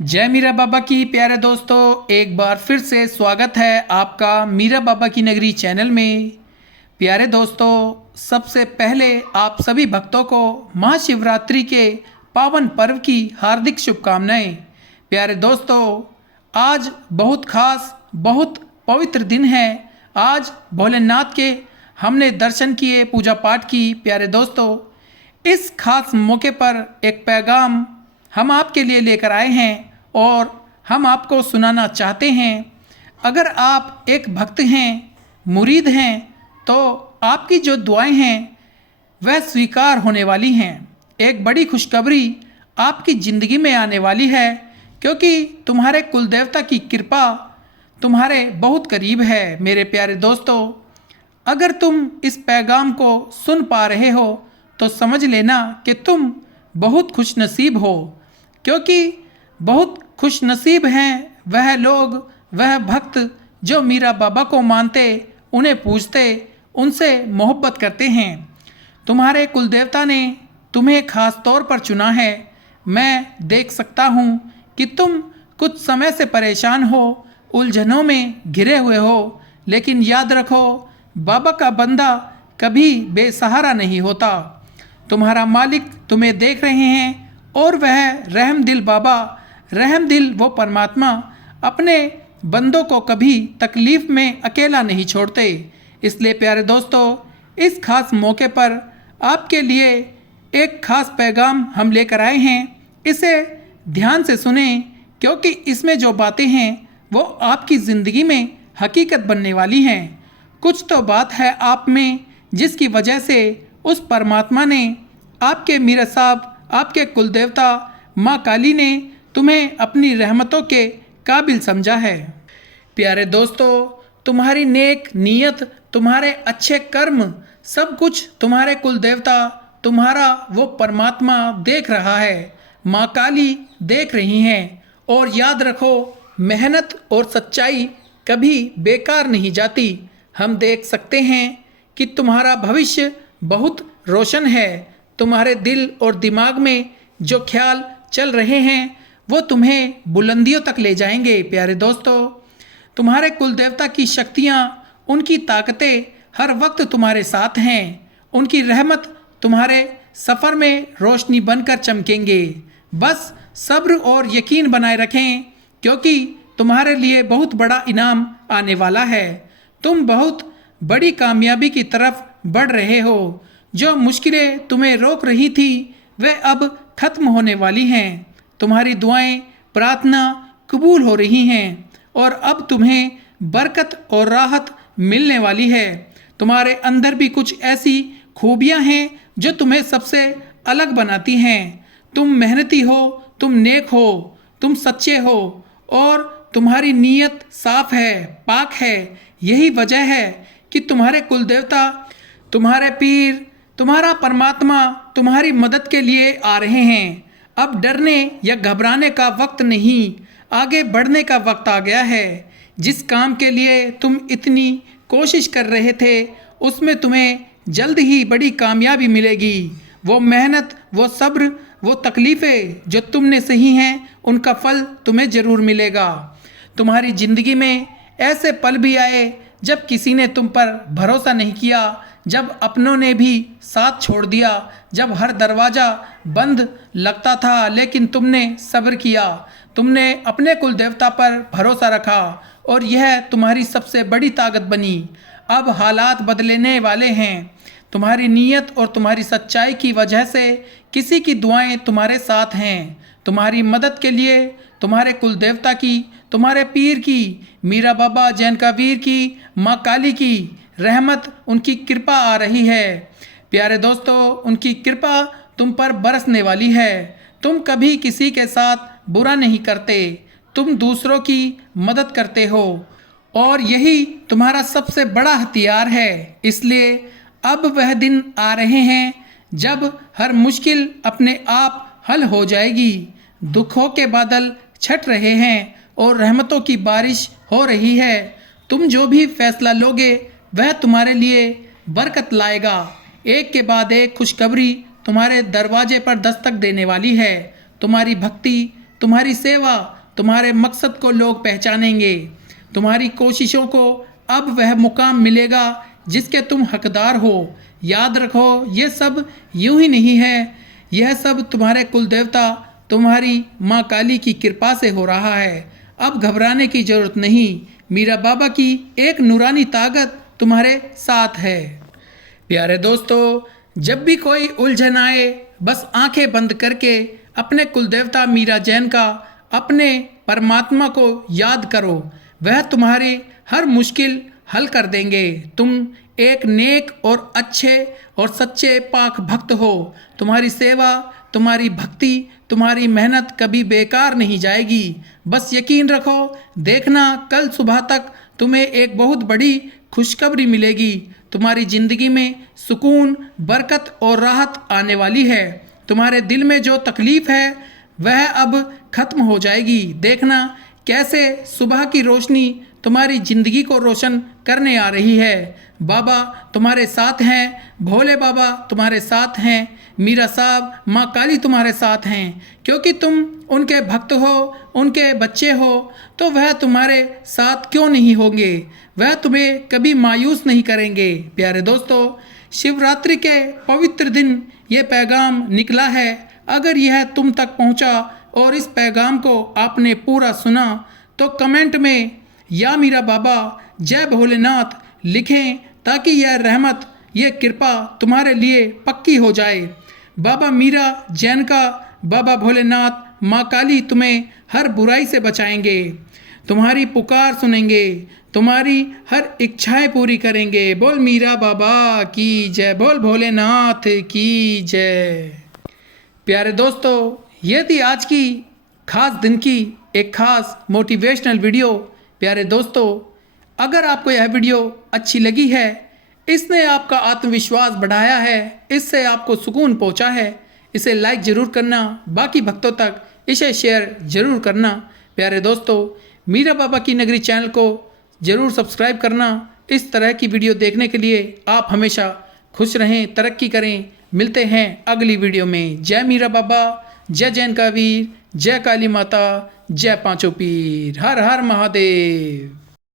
जय मीरा बाबा की प्यारे दोस्तों, एक बार फिर से स्वागत है आपका मीरा बाबा की नगरी चैनल में। प्यारे दोस्तों, सबसे पहले आप सभी भक्तों को महाशिवरात्रि के पावन पर्व की हार्दिक शुभकामनाएं। प्यारे दोस्तों, आज बहुत खास बहुत पवित्र दिन है। आज भोलेनाथ के हमने दर्शन किए, पूजा पाठ की। प्यारे दोस्तों, इस खास मौके पर एक पैगाम हम आपके लिए लेकर आए हैं और हम आपको सुनाना चाहते हैं। अगर आप एक भक्त हैं, मुरीद हैं, तो आपकी जो दुआएं हैं वह स्वीकार होने वाली हैं। एक बड़ी खुशखबरी आपकी ज़िंदगी में आने वाली है, क्योंकि तुम्हारे कुलदेवता की कृपा तुम्हारे बहुत करीब है। मेरे प्यारे दोस्तों, अगर तुम इस पैगाम को सुन पा रहे हो तो समझ लेना कि तुम बहुत खुशनसीब हो, क्योंकि बहुत खुशनसीब हैं वह लोग, वह भक्त जो मीरा बाबा को मानते, उन्हें पूजते, उनसे मोहब्बत करते हैं। तुम्हारे कुलदेवता ने तुम्हें खास तौर पर चुना है। मैं देख सकता हूँ कि तुम कुछ समय से परेशान हो, उलझनों में घिरे हुए हो, लेकिन याद रखो, बाबा का बंदा कभी बेसहारा नहीं होता। तुम्हारा मालिक तुम्हें देख रहे हैं और वह रहमदिल बाबा, रहमदिल वो परमात्मा अपने बंदों को कभी तकलीफ में अकेला नहीं छोड़ते। इसलिए प्यारे दोस्तों, इस खास मौके पर आपके लिए एक खास पैगाम हम लेकर आए हैं। इसे ध्यान से सुने, क्योंकि इसमें जो बातें हैं वो आपकी ज़िंदगी में हकीकत बनने वाली हैं। कुछ तो बात है आप में जिसकी वजह से उस परमात्मा ने, आपके मीरा साहब, आपके कुलदेवता माँ काली ने तुम्हें अपनी रहमतों के काबिल समझा है। प्यारे दोस्तों, तुम्हारी नेक नीयत, तुम्हारे अच्छे कर्म, सब कुछ तुम्हारे कुलदेवता, तुम्हारा वो परमात्मा देख रहा है। माँ काली देख रही हैं। और याद रखो, मेहनत और सच्चाई कभी बेकार नहीं जाती। हम देख सकते हैं कि तुम्हारा भविष्य बहुत रोशन है। तुम्हारे दिल और दिमाग में जो ख्याल चल रहे हैं वो तुम्हें बुलंदियों तक ले जाएंगे। प्यारे दोस्तों, तुम्हारे कुलदेवता की शक्तियाँ, उनकी ताकतें हर वक्त तुम्हारे साथ हैं। उनकी रहमत तुम्हारे सफ़र में रोशनी बनकर चमकेंगे। बस सब्र और यकीन बनाए रखें, क्योंकि तुम्हारे लिए बहुत बड़ा इनाम आने वाला है। तुम बहुत बड़ी कामयाबी की तरफ बढ़ रहे हो। जो मुश्किलें तुम्हें रोक रही थी वे अब खत्म होने वाली हैं। तुम्हारी दुआएं, प्रार्थना कबूल हो रही हैं और अब तुम्हें बरकत और राहत मिलने वाली है। तुम्हारे अंदर भी कुछ ऐसी खूबियां हैं जो तुम्हें सबसे अलग बनाती हैं। तुम मेहनती हो, तुम नेक हो, तुम सच्चे हो और तुम्हारी नीयत साफ है, पाक है। यही वजह है कि तुम्हारे कुलदेवता, तुम्हारे पीर, तुम्हारा परमात्मा तुम्हारी मदद के लिए आ रहे हैं। अब डरने या घबराने का वक्त नहीं, आगे बढ़ने का वक्त आ गया है। जिस काम के लिए तुम इतनी कोशिश कर रहे थे उसमें तुम्हें जल्द ही बड़ी कामयाबी मिलेगी। वो मेहनत, वो सब्र, वो तकलीफ़ें जो तुमने सही हैं, उनका फल तुम्हें ज़रूर मिलेगा। तुम्हारी ज़िंदगी में ऐसे पल भी आए जब किसी ने तुम पर भरोसा नहीं किया, जब अपनों ने भी साथ छोड़ दिया, जब हर दरवाज़ा बंद लगता था, लेकिन तुमने सब्र किया, तुमने अपने कुलदेवता पर भरोसा रखा और यह तुम्हारी सबसे बड़ी ताकत बनी। अब हालात बदलने वाले हैं। तुम्हारी नीयत और तुम्हारी सच्चाई की वजह से किसी की दुआएं तुम्हारे साथ हैं। तुम्हारी मदद के लिए तुम्हारे कुलदेवता की, तुम्हारे पीर की, मीरा बाबा जैन का वीर की, माँ काली की रहमत, उनकी कृपा आ रही है। प्यारे दोस्तों, उनकी कृपा तुम पर बरसने वाली है। तुम कभी किसी के साथ बुरा नहीं करते, तुम दूसरों की मदद करते हो और यही तुम्हारा सबसे बड़ा हथियार है। इसलिए अब वह दिन आ रहे हैं जब हर मुश्किल अपने आप हल हो जाएगी। दुखों के बादल छट रहे हैं और रहमतों की बारिश हो रही है। तुम जो भी फैसला लोगे वह तुम्हारे लिए बरकत लाएगा। एक के बाद एक खुशखबरी तुम्हारे दरवाजे पर दस्तक देने वाली है। तुम्हारी भक्ति, तुम्हारी सेवा, तुम्हारे मकसद को लोग पहचानेंगे। तुम्हारी कोशिशों को अब वह मुकाम मिलेगा जिसके तुम हकदार हो। याद रखो, ये सब यूं ही नहीं है, यह सब तुम्हारे कुल देवता तुम्हारी माँ काली की कृपा से हो रहा है। अब घबराने की जरूरत नहीं, मीरा बाबा की एक नूरानी ताकत तुम्हारे साथ है। प्यारे दोस्तों, जब भी कोई उलझन आए, बस आंखें बंद करके अपने कुलदेवता मीरा जैन का, अपने परमात्मा को याद करो। वह तुम्हारी हर मुश्किल हल कर देंगे। तुम एक नेक और अच्छे और सच्चे पाक भक्त हो। तुम्हारी सेवा, तुम्हारी भक्ति, तुम्हारी मेहनत कभी बेकार नहीं जाएगी। बस यकीन रखो, देखना कल सुबह तक तुम्हें एक बहुत बड़ी खुशखबरी मिलेगी। तुम्हारी ज़िंदगी में सुकून, बरकत और राहत आने वाली है। तुम्हारे दिल में जो तकलीफ़ है वह अब ख़त्म हो जाएगी। देखना कैसे सुबह की रोशनी तुम्हारी ज़िंदगी को रोशन करने आ रही है। बाबा तुम्हारे साथ हैं, भोले बाबा तुम्हारे साथ हैं, मीरा साहब, माँ काली तुम्हारे साथ हैं। क्योंकि तुम उनके भक्त हो, उनके बच्चे हो, तो वह तुम्हारे साथ क्यों नहीं होंगे। वह तुम्हें कभी मायूस नहीं करेंगे। प्यारे दोस्तों, शिवरात्रि के पवित्र दिन ये पैगाम निकला है। अगर यह तुम तक पहुंचा और इस पैगाम को आपने पूरा सुना तो कमेंट में या मीरा बाबा, जय भोलेनाथ लिखें, ताकि यह रहमत, यह कृपा तुम्हारे लिए पक्की हो जाए। बाबा मीरा जैन का, बाबा भोलेनाथ, माँ काली तुम्हें हर बुराई से बचाएंगे, तुम्हारी पुकार सुनेंगे, तुम्हारी हर इच्छाएं पूरी करेंगे। बोल मीरा बाबा की जय, बोल भोलेनाथ की जय। प्यारे दोस्तों, ये थी आज की खास दिन की एक खास मोटिवेशनल वीडियो। प्यारे दोस्तों, अगर आपको यह वीडियो अच्छी लगी है, इसने आपका आत्मविश्वास बढ़ाया है, इससे आपको सुकून पहुंचा है, इसे लाइक ज़रूर करना, बाकी भक्तों तक इसे शेयर ज़रूर करना। प्यारे दोस्तों, मीरा बाबा की नगरी चैनल को ज़रूर सब्सक्राइब करना। इस तरह की वीडियो देखने के लिए आप हमेशा खुश रहें, तरक्की करें। मिलते हैं अगली वीडियो में। जय मीरा बाबा, जय जैन का वीर, जय काली माता, जय पांचों पीर, हर हर महादेव।